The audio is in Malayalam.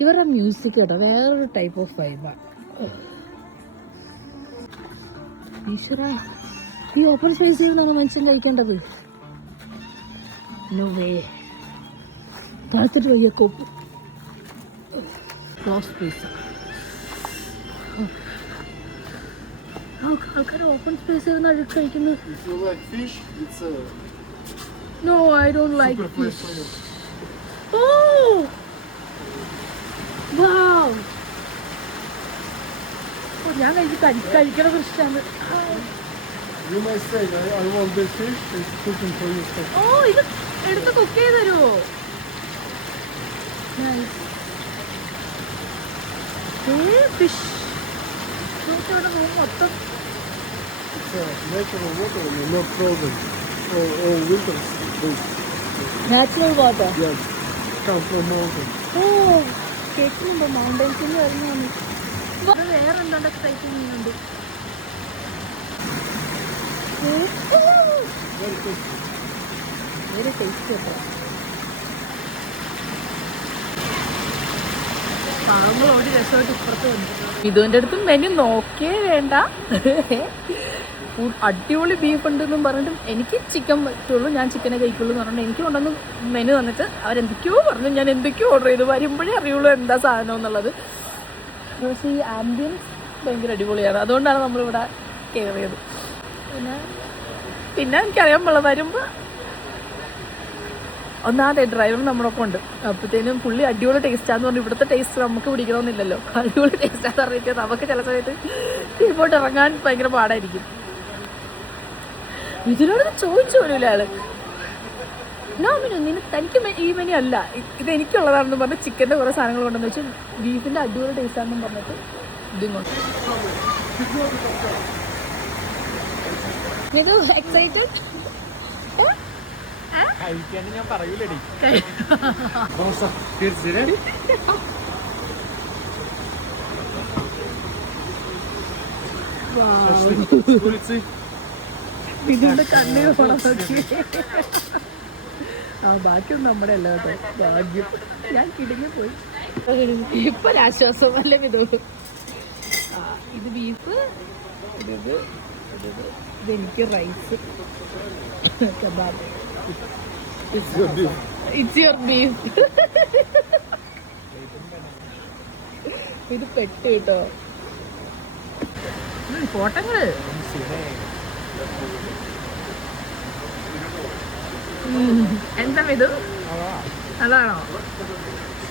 ഇവരുടെ മ്യൂസിക് കേട്ടോ വേറൊരു ടൈപ്പ് ഓഫ് വൈബാണ്. ഈശ്വര, ഈ ഓപ്പൺ സ്പേസിൽ നിന്നാണ് മനുഷ്യൻ കഴിക്കേണ്ടത്. No way. താഴത്തിട്ട് വയ്യ കോപ്പ് ക്ലോസ് സ്പേസ്. ആൾക്കാർ ഓപ്പൺ സ്പേസിൽ നിന്ന് അഴുക്ക് കഴിക്കുന്നു. No, I don't like fish. Oh wow, ഞാൻ കഴിക്കണ ഇഷ്ടമാണ്. ഓ, ഇത് എടുത്ത് കുക്ക് ചെയ്ത് തരുമോ? ഫിഷ് മൊത്തം നാച്ചുറൽ വാട്ടർ. ഓ, കേൾക്കുന്നുണ്ടോ? മൗണ്ടൻസിൽ നിന്ന് വരുന്നതാണ്. വേറെ എന്തൊക്കെ ടൈപ്പ് ചെയ്യുന്നുണ്ട്. വെരി ടേസ്റ്റ് കേട്ടോ. പാവങ്ങളോടി രസമായിട്ട് ഇപ്പുറത്ത് വന്നു. ഇതുവിൻ്റെ അടുത്ത് മെനു നോക്കേ വേണ്ട. അടിപൊളി ബീഫ് ഉണ്ടെന്നും പറഞ്ഞിട്ടും എനിക്ക് ചിക്കൻ പറ്റുള്ളൂ, ഞാൻ ചിക്കനെ കഴിക്കുള്ളൂ എന്ന് പറഞ്ഞിട്ട് എനിക്ക് കൊണ്ടുവന്ന് മെനു തന്നിട്ട് അവരെന്തൊക്കെയോ പറഞ്ഞു. ഞാൻ എന്തൊക്കെയോ ഓർഡർ ചെയ്തു. വരുമ്പോഴേ അറിയുള്ളൂ എന്താ സാധനം എന്നുള്ളത്. പക്ഷേ ഈ ആംബിയൻസ് ഭയങ്കര അടിപൊളിയാണ്. അതുകൊണ്ടാണ് നമ്മളിവിടെ കയറിയത്. പിന്നെ എനിക്കറിയാൻ പാടില്ല, വരുമ്പോൾ ഒന്നാമത്തെ ഡ്രൈവർ നമ്മുടെ ഒപ്പം ഉണ്ട്. അപ്പോഴത്തേനും പുള്ളി അടിപൊളി ടേസ്റ്റാന്ന് പറഞ്ഞു. ഇവിടുത്തെ ടേസ്റ്റ് നമുക്ക് പിടിക്കണമെന്നില്ലല്ലോ. അടിപൊളി ടേസ്റ്റാന്ന് പറഞ്ഞിട്ട് നമുക്ക് ചില സമയത്ത് കീഴ്പോട്ട് ഇറങ്ങാൻ ഭയങ്കര പാടായിരിക്കും. ഇതിനോട് ചോദിച്ചു പോലും ആള്. നോ മെനു, തനിക്ക് ഈ മെനു അല്ല, ഇത് എനിക്കുള്ളതാണെന്ന് പറഞ്ഞ് ചിക്കൻ്റെ കുറേ സാധനങ്ങൾ കൊണ്ടെന്ന് വെച്ചാൽ ബീഫിൻ്റെ അടിപൊളി ടേസ്റ്റാണെന്നും പറഞ്ഞിട്ട് ഇതും കൊണ്ട്. ഇത് എക്സൈറ്റഡ്? ഞാൻ പറയൂലടി. ഇതിന്റെ കണ്ണിന് പോണം നോക്കി. ആ ബാക്കിയൊന്നും നമ്മുടെ അല്ല കേട്ടോ. ഭാഗ്യം, ഞാൻ കിടങ്ങി പോയി. ഇപ്പൊ ഒരാശ്വാസം അല്ലേ ഇത്. ഇത് ബീഫ്, ഇതെനിക്ക് rice, kebab. It's your beef. ഇത് പെട്ട് കേട്ടോ. ഫോട്ടങ്ങള് എന്താ ഇത്? അതാണോ?